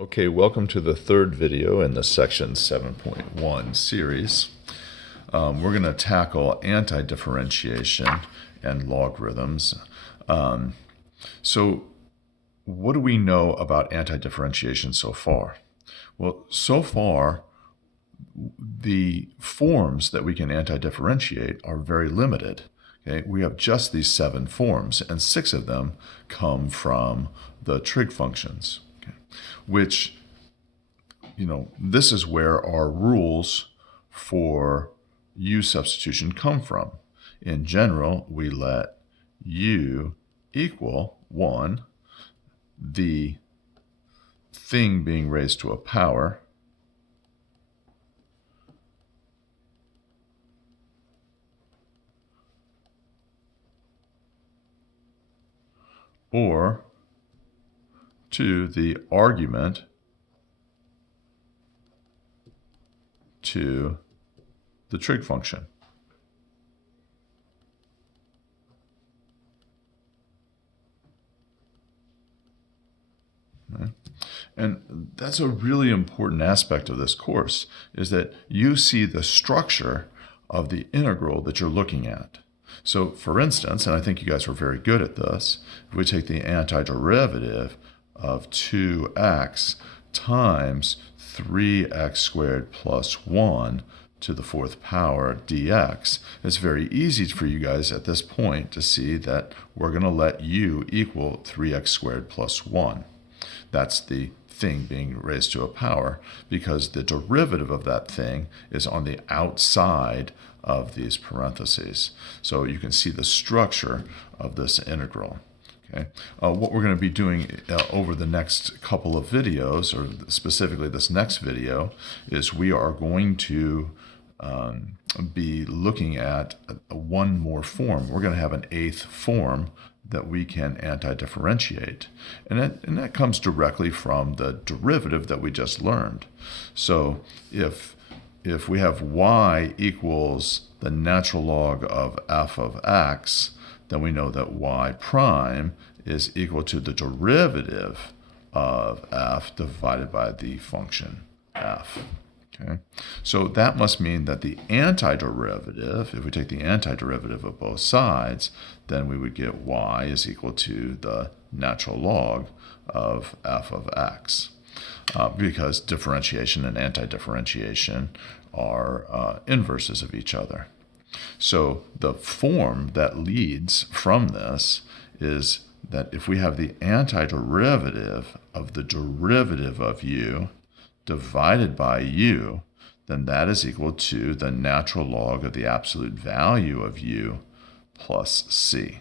Okay, welcome to the third video in the section 7.1 series. We're going to tackle anti-differentiation and logarithms. So what do we know about anti-differentiation so far? Well, so far, the forms that we can anti-differentiate are very limited. Okay? We have just these 7 forms, and 6 of them come from the trig functions. Which, this is where our rules for u substitution come from. In general, we let u equal 1, the thing being raised to a power, or 2, the argument to the trig function. Okay. And that's a really important aspect of this course, is that you see the structure of the integral that you're looking at. So for instance, and I think you guys were very good at this, if we take the antiderivative of 2x times 3x squared plus 1 to the 4th power dx, it's very easy for you guys at this point to see that we're going to let u equal 3x squared plus 1. That's the thing being raised to a power, because the derivative of that thing is on the outside of these parentheses. So you can see the structure of this integral. Okay. What we're going to be doing over the next couple of videos, or specifically this next video, is we are going to be looking at one more form. We're going to have an 8th form that we can anti-differentiate. And that comes directly from the derivative that we just learned. So if we have y equals the natural log of f of x, then we know that y prime is equal to the derivative of f divided by the function f. Okay? So that must mean that the antiderivative, if we take the antiderivative of both sides, then we would get y is equal to the natural log of f of x. Because differentiation and anti-differentiation are inverses of each other. So the form that leads from this is that if we have the antiderivative of the derivative of u divided by u, then that is equal to the natural log of the absolute value of u plus c.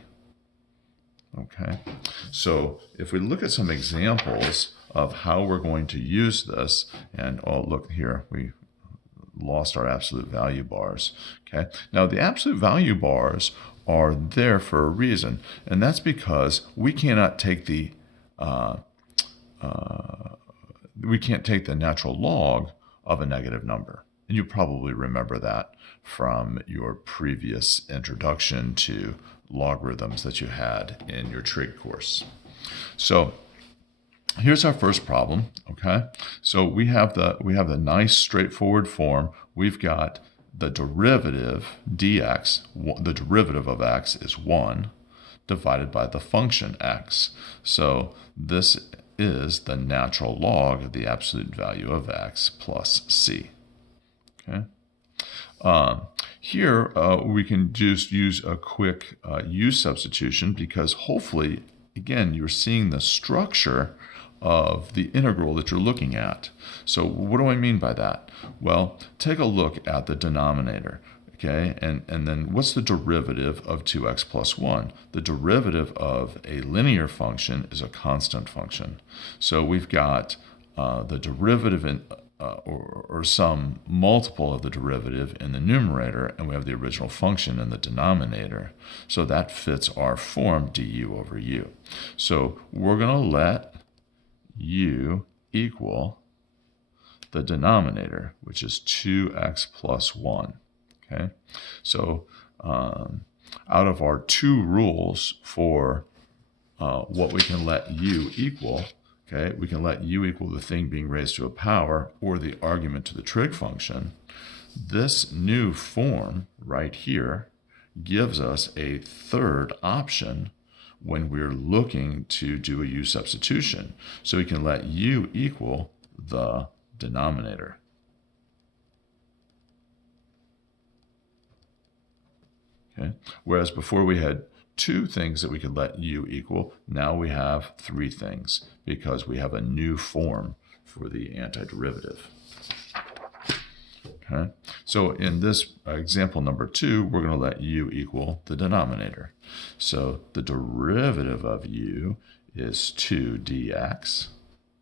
Okay, so if we look at some examples of how we're going to use this, and oh, look here, we lost our absolute value bars. Okay, now the absolute value bars are there for a reason, and that's because we cannot take the natural log of a negative number. And you probably remember that from your previous introduction to logarithms that you had in your trig course. So here's our first problem. Okay, so we have the nice straightforward form. We've got the derivative dx, the derivative of x is 1 divided by the function x. So this is the natural log of the absolute value of x plus c. Okay. Here we can just use a quick u substitution, because hopefully, again, you're seeing the structure of the integral that you're looking at. So what do I mean by that? Well, take a look at the denominator. Okay, and then what's the derivative of 2x plus 1? The derivative of a linear function is a constant function. So we've got the derivative in, or some multiple of the derivative in the numerator, and we have the original function in the denominator. So that fits our form du over u. So we're going to let u equal the denominator, which is 2x plus 1. Okay, so out of our 2 rules for what we can let u equal, okay, we can let u equal the thing being raised to a power or the argument to the trig function. This new form right here gives us a third option when we're looking to do a u substitution. So we can let u equal the denominator. Okay. Whereas before we had two things that we could let u equal, now we have three things because we have a new form for the antiderivative. Okay. So in this example number 2, we're going to let u equal the denominator. So the derivative of u is 2 dx.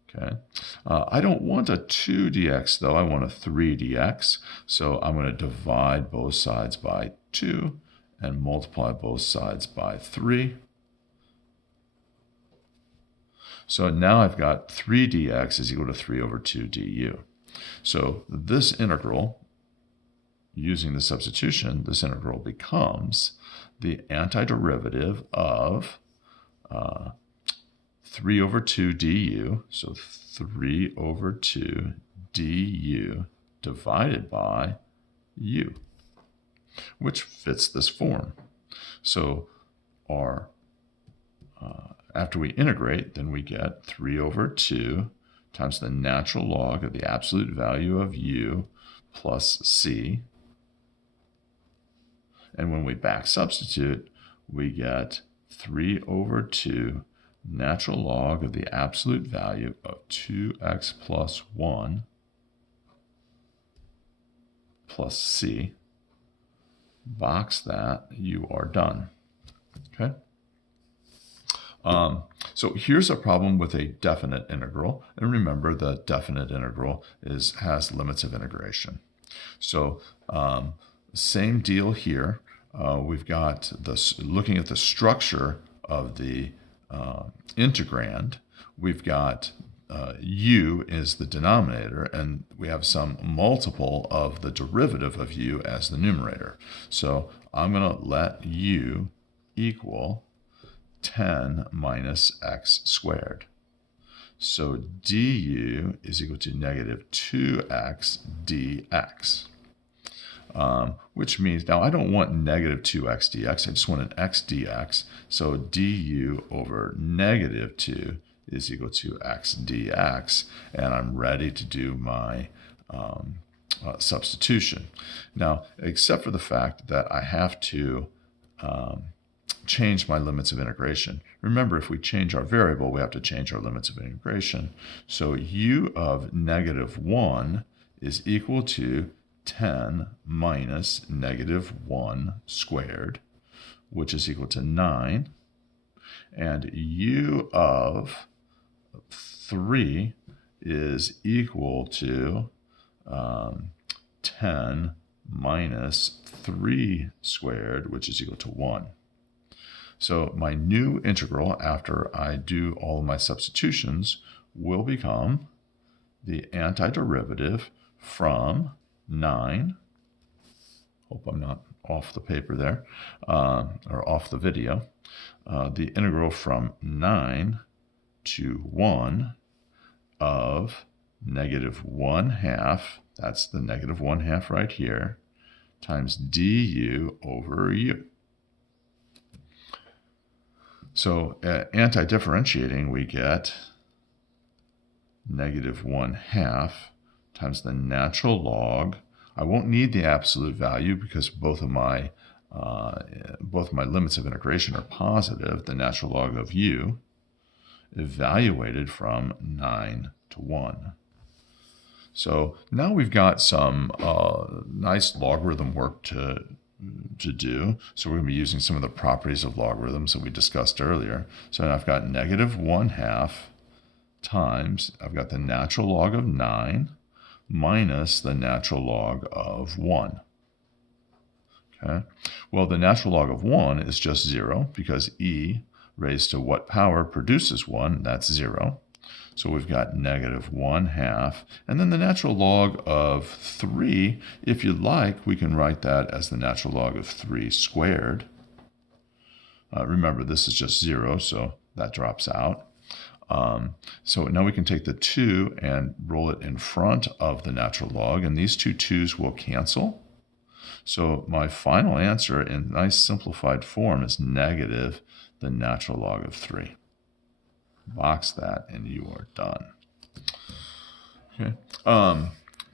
Okay. I don't want a 2 dx though, I want a 3 dx. So I'm going to divide both sides by 2 and multiply both sides by 3. So now I've got 3 dx is equal to 3 over 2 du. So this integral, using the substitution, this integral becomes the antiderivative of 3 over 2 du, so 3 over 2 du divided by u, which fits this form. So our after we integrate, then we get 3 over 2 times the natural log of the absolute value of u plus c. And when we back substitute, we get 3 over 2 natural log of the absolute value of 2x plus 1 plus c. Box that, you are done. Okay. So here's a problem with a definite integral. And remember, the definite integral has limits of integration. So same deal here. We've got this, looking at the structure of the integrand, we've got u is the denominator, and we have some multiple of the derivative of u as the numerator. So I'm going to let u equal 10 minus x squared. So du is equal to negative 2x dx. Which means, now I don't want negative 2x dx, I just want an x dx. So du over negative 2 is equal to x dx, and I'm ready to do my substitution. Now, except for the fact that I have to change my limits of integration. Remember, if we change our variable, we have to change our limits of integration. So u of negative 1 is equal to 10 minus negative 1 squared, which is equal to 9. And u of 3 is equal to 10 minus 3 squared, which is equal to 1. So my new integral, after I do all of my substitutions, will become the antiderivative from 9, hope I'm not off the paper there, or off the video, the integral from 9 to 1 of negative 1/2, that's the negative 1/2 right here, times du over u. So anti-differentiating, we get negative 1/2 times the natural log. I won't need the absolute value because both of my limits of integration are positive, the natural log of u, evaluated from 9 to 1. So now we've got some nice logarithm work to do. So we're going to be using some of the properties of logarithms that we discussed earlier. So now I've got negative 1/2 times, I've got the natural log of 9 minus the natural log of 1. Okay. Well, the natural log of 1 is just 0 because e raised to what power produces 1? That's 0. So we've got negative 1/2. And then the natural log of 3, if you'd like, we can write that as the natural log of 3 squared. Remember, this is just 0, so that drops out. So now we can take the 2 and roll it in front of the natural log, and these two 2's will cancel. So my final answer in nice simplified form is negative the natural log of 3. Box that and you are done. Okay.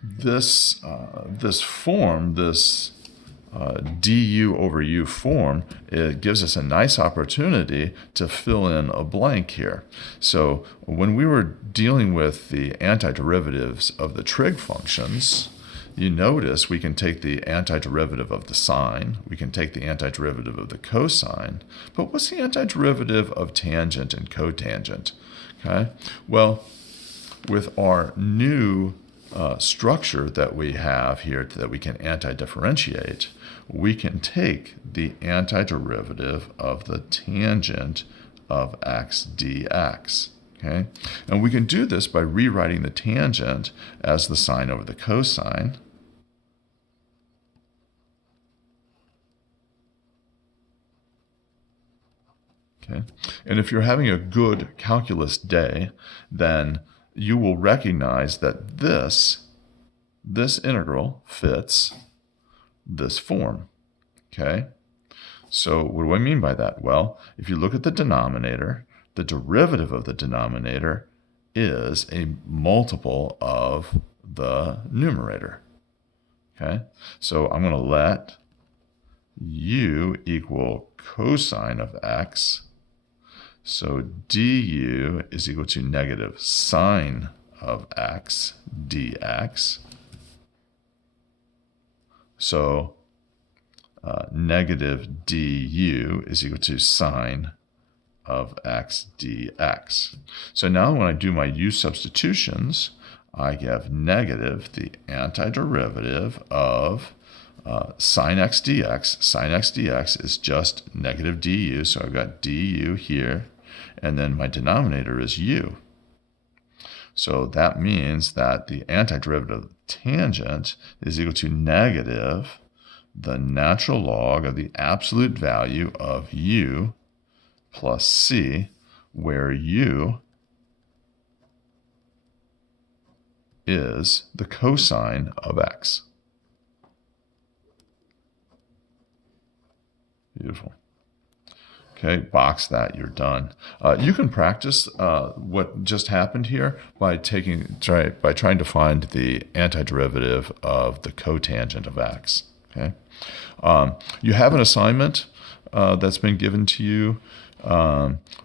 This form, this du over u form, it gives us a nice opportunity to fill in a blank here. So when we were dealing with the antiderivatives of the trig functions, you notice we can take the antiderivative of the sine, we can take the antiderivative of the cosine, but what's the antiderivative of tangent and cotangent? Okay, well, with our new structure that we have here that we can antidifferentiate, we can take the antiderivative of the tangent of x dx. Okay? And we can do this by rewriting the tangent as the sine over the cosine. Okay? And if you're having a good calculus day, then you will recognize that this integral fits this form. Okay? So what do I mean by that? Well, if you look at the denominator, the derivative of the denominator is a multiple of the numerator. Okay? So I'm going to let u equal cosine of x. So du is equal to negative sine of x dx. So negative du is equal to sine of x dx. So now when I do my u substitutions, I have negative the antiderivative of sine x dx. Sine x dx is just negative du, so I've got du here, and then my denominator is u. So that means that the antiderivative of tangent is equal to negative the natural log of the absolute value of u plus c, where u is the cosine of x. Beautiful. Okay, box that, you're done. You can practice what just happened here by trying to find the antiderivative of the cotangent of x. Okay, you have an assignment that's been given to you.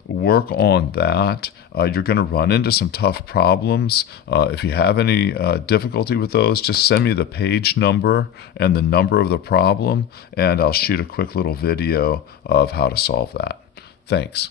Work on that. You're going to run into some tough problems. If you have any difficulty with those, just send me the page number and the number of the problem, and I'll shoot a quick little video of how to solve that. Thanks.